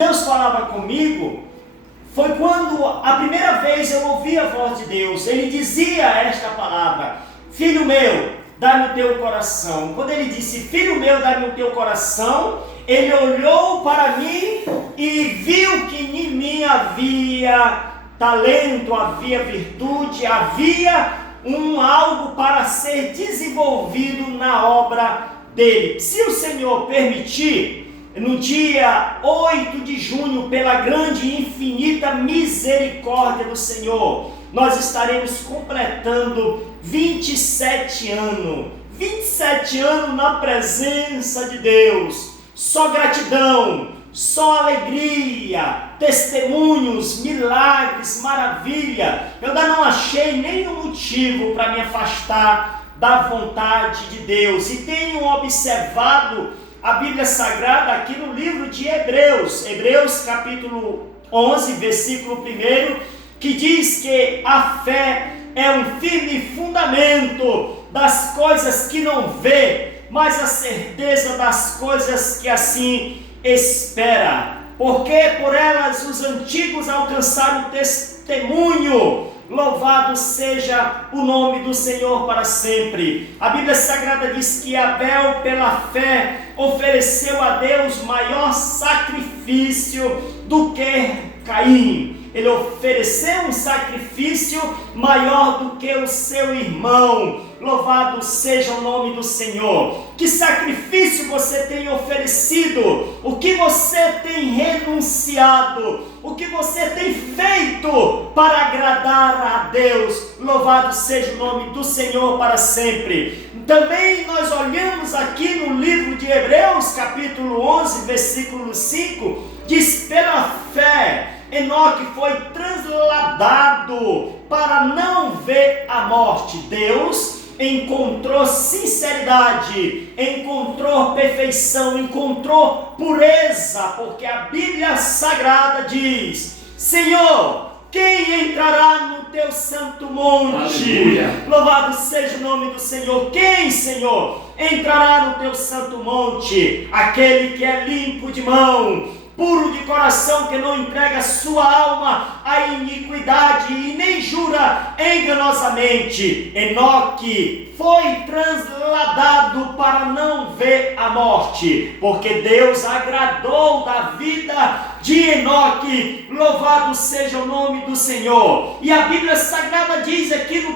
Deus falava comigo foi quando a primeira vez eu ouvi a voz de Deus. Ele dizia esta palavra: filho meu, dá-me o teu coração. Quando ele disse, filho meu, dá-me o teu coração, ele olhou para mim e viu que em mim havia talento, havia virtude, havia algo para ser desenvolvido na obra dele. Se o Senhor permitir, no dia 8 de junho, pela grande e infinita misericórdia do Senhor, nós estaremos completando 27 anos. 27 anos na presença de Deus. Só gratidão, só alegria, testemunhos, milagres, maravilha. Eu ainda não achei nenhum motivo para me afastar da vontade de Deus. E tenho observado a Bíblia Sagrada aqui no livro de Hebreus, Hebreus capítulo 11, versículo 1, que diz que a fé é um firme fundamento das coisas que não vê, mas a certeza das coisas que assim espera. Porque por elas os antigos alcançaram testemunho. Louvado seja o nome do Senhor para sempre. A Bíblia Sagrada diz que Abel, pela fé, ofereceu a Deus maior sacrifício do que Caim. Ele ofereceu um sacrifício maior do que o seu irmão. Louvado seja o nome do Senhor. Que sacrifício você tem oferecido? O que você tem renunciado? O que você tem feito para agradar a Deus? Louvado seja o nome do Senhor para sempre. Também nós olhamos aqui no livro de Hebreus, capítulo 11, versículo 5, diz: pela fé Enoque foi trasladado para não ver a morte. Deus encontrou sinceridade, encontrou perfeição, encontrou pureza, porque a Bíblia Sagrada diz: Senhor, quem entrará no teu santo monte? Aleluia. Louvado seja o nome do Senhor. Quem, Senhor, entrará no teu santo monte? Aquele que é limpo de mão, puro de coração, que não entrega sua alma à iniquidade e nem jura enganosamente. Enoque foi trasladado para não ver a morte, porque Deus agradou da vida de Enoque. Louvado seja o nome do Senhor. E a Bíblia Sagrada diz aqui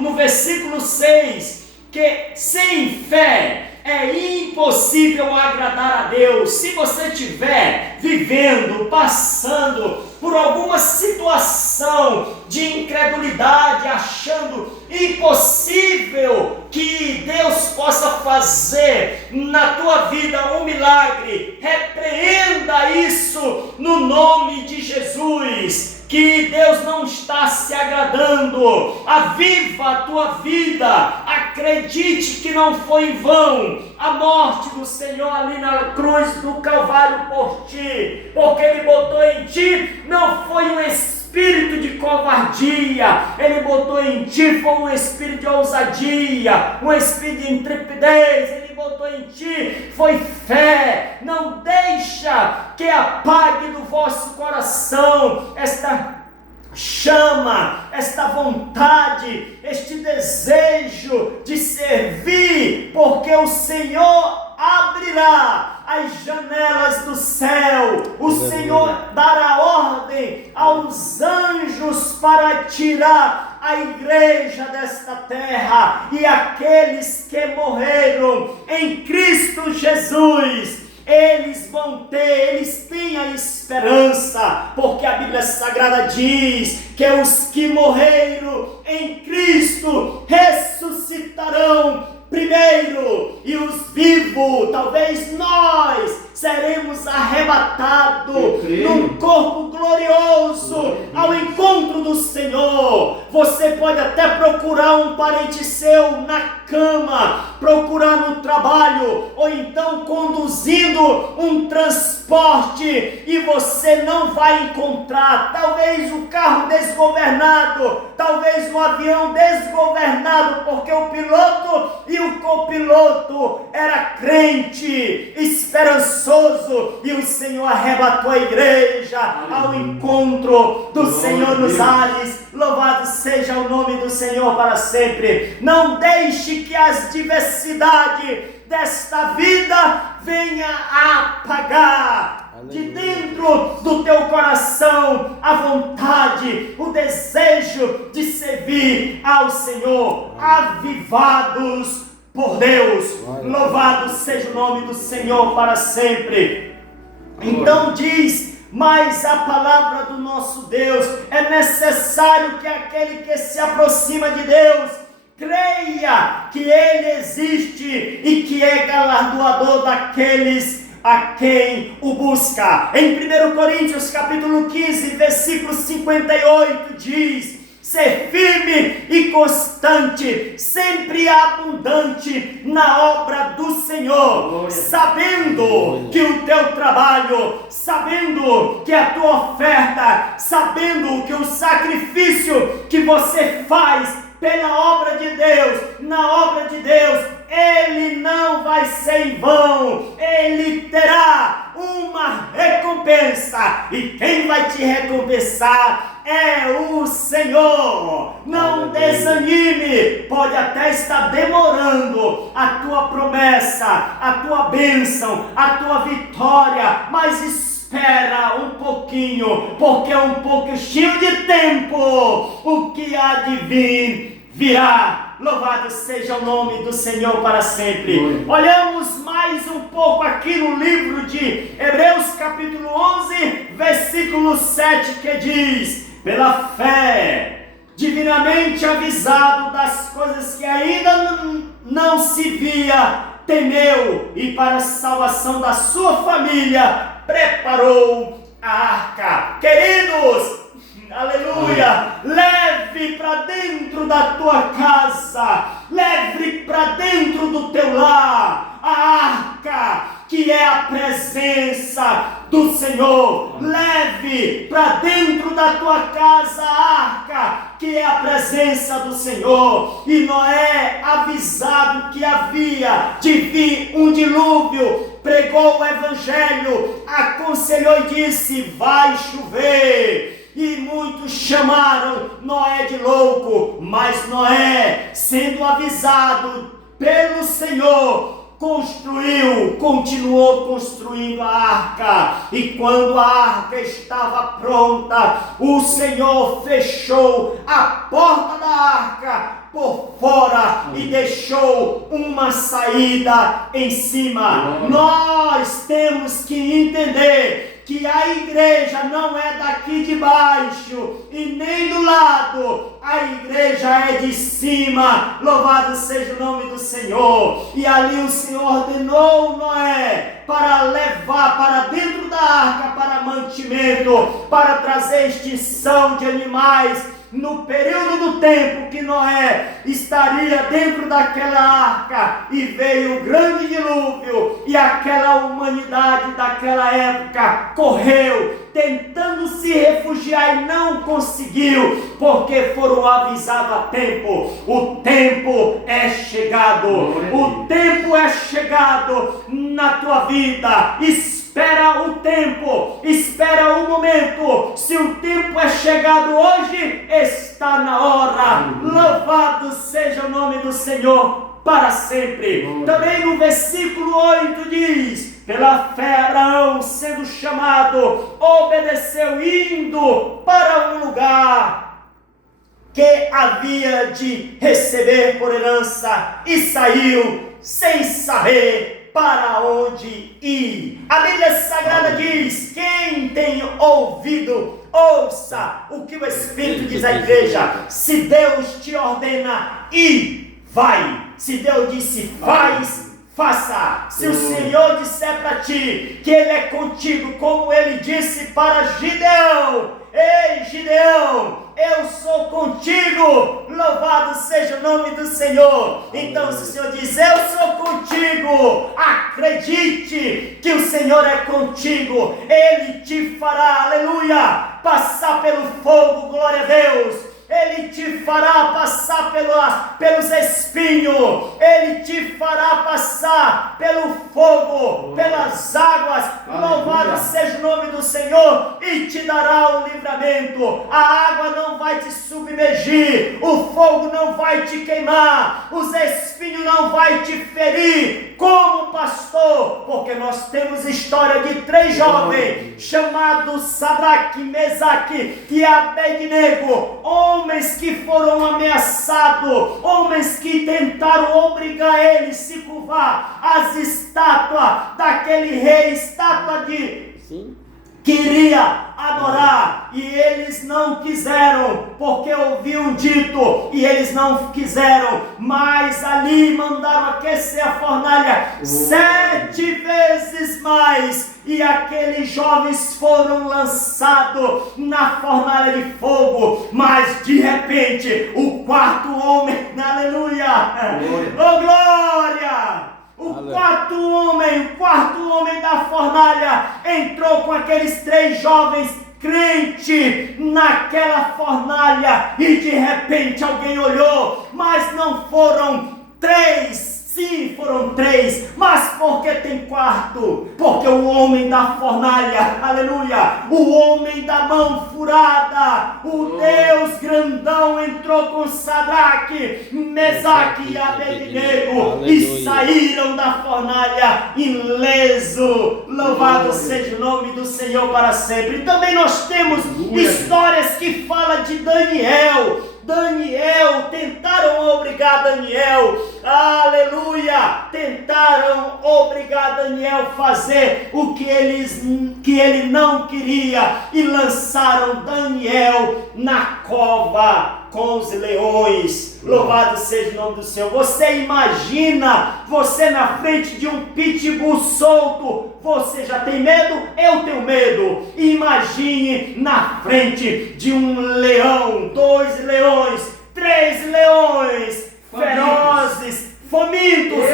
no versículo 6, que sem fé é impossível agradar a Deus. Se você estiver vivendo, passando por alguma situação de incredulidade, achando impossível que Deus possa fazer na tua vida um milagre, repreenda isso no nome de Jesus. Que Deus não está se agradando. Aviva a tua vida. Acredite que não foi em vão a morte do Senhor ali na cruz do Calvário por ti, porque Ele botou em ti, não foi um espírito de covardia, Ele botou em ti foi um espírito de ousadia, um espírito de intrepidez. Ele botou em ti foi fé. Não deixa que apague do vosso coração esta chama, esta vontade, este desejo de servir, porque o Senhor abrirá as janelas do céu. O Senhor dará ordem aos anjos para tirar a igreja desta terra, e aqueles que morreram em Cristo Jesus, eles têm a esperança, porque a Bíblia Sagrada diz que os que morreram em Cristo ressuscitarão primeiro, e os vivos, talvez nós, seremos arrebatados num corpo glorioso ao encontro do Senhor. você pode até procurar um parente seu na cama, procurar no trabalho, ou então conduzindo um transporte, e você não vai encontrar, talvez o carro desgovernado, talvez um avião desgovernado, porque o piloto e o copiloto era crente, esperançoso, e o Senhor arrebatou a igreja ao encontro do Senhor nos ares. Louvado seja o nome do Senhor para sempre. Não deixe que as diversidades desta vida venha apagar de dentro do teu coração a vontade, o desejo de servir ao Senhor, avivados por Deus. Louvado seja o nome do Senhor para sempre. Então diz mais a palavra do nosso Deus: é necessário que aquele que se aproxima de Deus creia que Ele existe e que é galardoador daqueles a quem o busca. Em 1 Coríntios capítulo 15, versículo 58 diz: ser firme e constante, sempre abundante na obra do Senhor, sabendo que o teu trabalho, sabendo que a tua oferta, sabendo que o sacrifício que você faz pela obra de Deus, na obra de Deus, ele não vai ser em vão, ele terá uma recompensa, e quem vai te recompensar é o Senhor. Não desanime, pode até estar demorando a tua promessa, a tua bênção, a tua vitória, mas espera um pouquinho, porque é um pouquinho de tempo, o que há de vir virá. Louvado seja o nome do Senhor para sempre. Olhamos mais um pouco aqui no livro de Hebreus capítulo 11, versículo 7, que diz: pela fé, divinamente avisado das coisas que ainda não se via, temeu, e para a salvação da sua família preparou a arca. Queridos, aleluia, leve para dentro da tua casa, leve para dentro do teu lar a arca, que é a presença do Senhor. Leve para dentro da tua casa a arca, que é a presença do Senhor. E Noé, avisado que havia de vir um dilúvio, pregou o evangelho, aconselhou e disse: vai chover. E muitos chamaram Noé de louco, mas Noé, sendo avisado pelo Senhor, continuou construindo a arca. E quando a arca estava pronta, o Senhor fechou a porta da arca por fora e deixou uma saída em cima. Nós temos que entender que a igreja não é daqui de baixo e nem do lado, a igreja é de cima. Louvado seja o nome do Senhor. E ali o Senhor ordenou Noé para levar para dentro da arca para mantimento, para trazer extinção de animais. No período do tempo que Noé estaria dentro daquela arca, e veio o grande dilúvio, e aquela humanidade daquela época correu, tentando se refugiar, e não conseguiu, porque foram avisados a tempo. O tempo é chegado, o tempo é chegado na tua vida. Espera o tempo, espera o momento. Se o tempo é chegado hoje, está na hora. Louvado seja o nome do Senhor para sempre. Também no versículo 8 diz: pela fé Abraão, sendo chamado, obedeceu, indo para um lugar que havia de receber por herança, e saiu sem saber para onde ir. A Bíblia Sagrada diz: quem tem ouvido, ouça o que o Espírito diz à igreja. Se Deus te ordena ir, vai. Se Deus disse faz, faça. Se o Senhor disser para ti que Ele é contigo, como Ele disse para Gideão: ei, Gideão, eu sou contigo, louvado seja o nome do Senhor. Então, se o Senhor diz: eu sou contigo, acredite que o Senhor é contigo. Ele te fará, aleluia, passar pelo fogo, glória a Deus. Ele te fará passar pelos espinhos, Ele te fará passar pelo fogo, pelas águas, louvado seja o nome do Senhor, e te dará o livramento. A água não vai te submergir, o fogo não vai te queimar, os espinhos não vai te ferir, como pastor, porque nós temos história de 3 jovens, chamados Sadraque, Mesaque e Abednego, homens que foram ameaçados, homens que tentaram obrigar ele a se curvar às estátuas daquele rei, estátua de... Sim. Queria adorar, e eles não quiseram, porque ouviam dito, e eles não quiseram, mas ali mandaram aquecer a fornalha 7 vezes mais, e aqueles jovens foram lançados na fornalha de fogo. Mas de repente o 4º homem, aleluia, oh glória! O quarto homem da fornalha entrou com aqueles 3 jovens crentes naquela fornalha, e de repente alguém olhou, mas não foram 3, sim, foram 3, mas por que tem 4? Porque o homem da fornalha, aleluia, o homem da mão furada, o Deus grandão entrou com Sadraque, Mesaque e Abednego, e saíram da fornalha ileso. Louvado seja o nome do Senhor para sempre. E também nós temos histórias que falam de Daniel, tentaram obrigar Daniel, aleluia, tentaram obrigar Daniel a fazer o que ele não queria, e lançaram Daniel na cova com os leões. Louvado seja o nome do Senhor. Você imagina você na frente de um pitbull solto? Você já tem medo? Eu tenho medo. Imagine na frente de um leão, 2 leões, 3 leões, ferozes, famintos,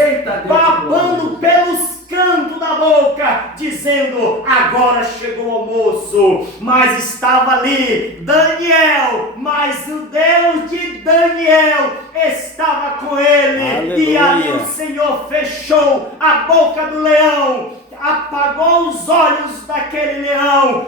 babando pelos cantos da boca, dizendo: agora chegou o almoço. Mas estava ali Daniel, mas o Deus de Daniel estava com ele. Aleluia. E ali o Senhor fechou a boca do leão, apagou os olhos daquele leão.